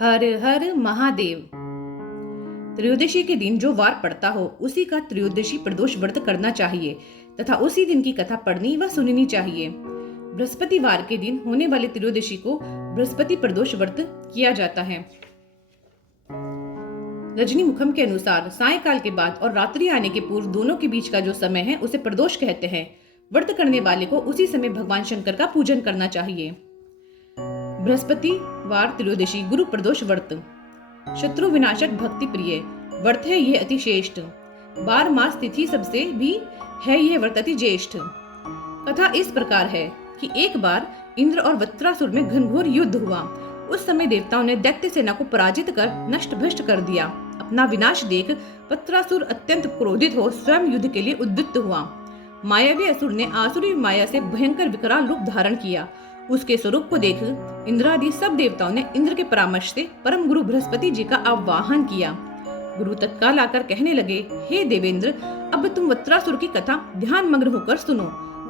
हर हर महादेव। त्रयोदशी के दिन जो वार पड़ता हो उसी का त्रयोदशी प्रदोष व्रत करना चाहिए तथा उसी दिन की कथा पढ़नी व सुननी चाहिए। बृहस्पतिवार के दिन होने वाले त्रयोदशी को बृहस्पति प्रदोष व्रत किया जाता है। रजनी मुखम के अनुसार सायंकाल के बाद और रात्रि आने के पूर्व दोनों के बीच का जो समय है उसे प्रदोष कहते हैं। व्रत करने वाले को उसी समय भगवान शंकर का पूजन करना चाहिए। बृहस्पतिवार त्रयोदशी गुरु प्रदोष व्रत। शत्रु विनाशक भक्ति प्रिय व्रत है यह अति श्रेष्ठ। 12 मास तिथि सबसे भी है यह व्रत अति ज्येष्ठ। कथा इस प्रकार है कि एक बार इंद्र और वृत्रासुर में घनघोर युद्ध हुआ। उस समय देवताओं ने दैत्य सेना को पराजित कर नष्ट भ्रष्ट कर दिया। अपना विनाश देख वृत्रासुर अत्यंत क्रोधित हो स्वयं युद्ध के लिए उद्युक्त हुआ। मायावी असुर ने आसुरी माया से भयंकर विकराल रूप धारण किया। उसके स्वरूप को देख इंद्रादि सब देवताओं ने इंद्र के परामर्श से परम गुरु बृहस्पति जी का आवाहन किया। गुरु तत्काल आकर कहने लगे, हे देवेंद्र, अब तुम वृत्रासुर की कथा ध्यान मग्न होकर सुनो।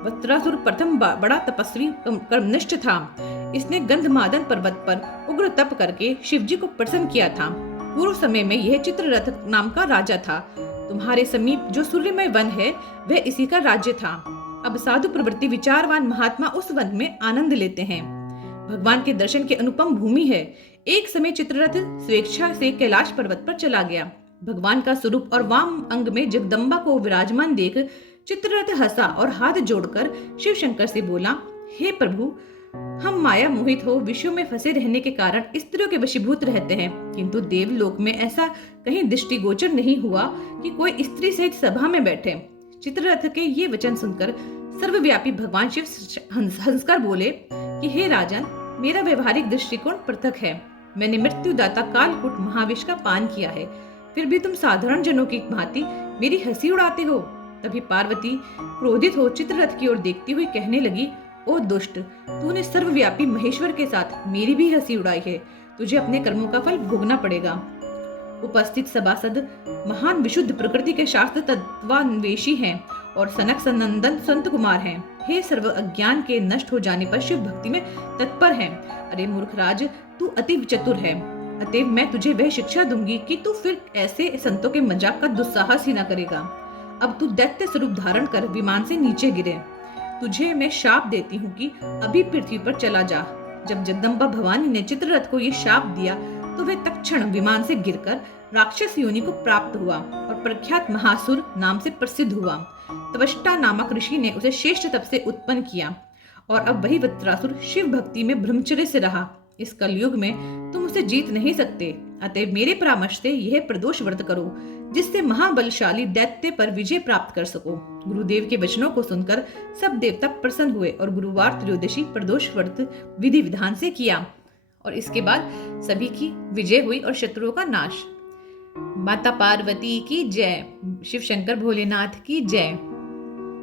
वृत्रासुर प्रथम बड़ा तपस्वी कर्मनिष्ठ था। इसने गंधमादन पर्वत पर उग्र तप करके शिवजी को प्रसन्न किया था। पूर्व समय में यह चित्ररथ नाम का राजा था। तुम्हारे समीप जो सूर्यमय वन है वह इसी का राज्य था। अब साधु प्रवृत्ति विचारवान महात्मा उस वन में आनंद लेते हैं। भगवान के दर्शन की अनुपम भूमि है। एक समय चित्ररथ स्वेच्छा से कैलाश पर्वत पर चला गया। भगवान का स्वरूप और वाम अंग में जगदम्बा को विराजमान देख चित्ररथ हंसा और हाथ जोड़कर शिव शंकर से बोला, हे प्रभु, हम माया मोहित हो विश्व में फंसे रहने के कारण स्त्रियों के वशीभूत रहते हैं, किंतु देवलोक में ऐसा कहीं दृष्टिगोचर नहीं हुआ कि कोई स्त्री सहित सभा में बैठे। चित्ररथ के ये वचन सुनकर सर्वव्यापी भगवान शिव हंसकर बोले कि हे राजन, मेरा व्यवहारिक दृष्टिकोण पृथक है। मैंने मृत्युदाता कालकूट महाविष का पान किया है, फिर भी तुम साधारण जनों की भांति मेरी हंसी उड़ाते हो। तभी पार्वती क्रोधित हो चित्ररथ की ओर देखती हुई कहने लगी, ओ दुष्ट, तूने सर्वव्यापी महेश्वर के साथ मेरी भी हंसी उड़ाई है। तुझे अपने कर्मों का फल भोगना पड़ेगा। उपस्थित सभासद महान विशुद्ध प्रकृति के शास्त्र तत्वान्वेषी हैं और सनक सनंदन संत कुमार हैं। हे सर्व अज्ञान के नष्ट हो जाने पर शिव भक्ति में तत्पर हैं। अरे मूर्खराज, तू अति चतुर है, अतएव मैं तुझे वह शिक्षा दूंगी कि तू फिर ऐसे संतों के मजाक का दुस्साहस ही न करेगा। अब तू दैत्य स्वरूप धारण कर विमान से नीचे गिरे। तुझे मैं शाप देती हूँ कि अभी पृथ्वी पर चला जा। जब जगदम्बा भवानी ने चित्ररथ को ये शाप दिया तो वह तत्क्षण विमान से गिरकर राक्षस योनि को प्राप्त हुआ और प्रख्यात महासुर नाम से प्रसिद्ध हुआ। त्वष्टा नामक ऋषि ने उसे श्रेष्ठ तप से उत्पन्न किया और अब वही वृत्रासुर शिव भक्ति में ब्रह्मचर्य से रहा। इस कलयुग में तुम उसे जीत नहीं सकते। अतः मेरे परामर्श से यह प्रदोष व्रत करो, जिससे महाबलशाली दैत्य पर विजय प्राप्त कर सको। गुरुदेव के वचनों को सुनकर सब देवता प्रसन्न हुए और गुरुवार त्रयोदशी प्रदोष व्रत विधि विधान से किया और इसके बाद सभी की विजय हुई और शत्रुओं का नाश। माता पार्वती की जय। शिव शंकर भोलेनाथ की जय।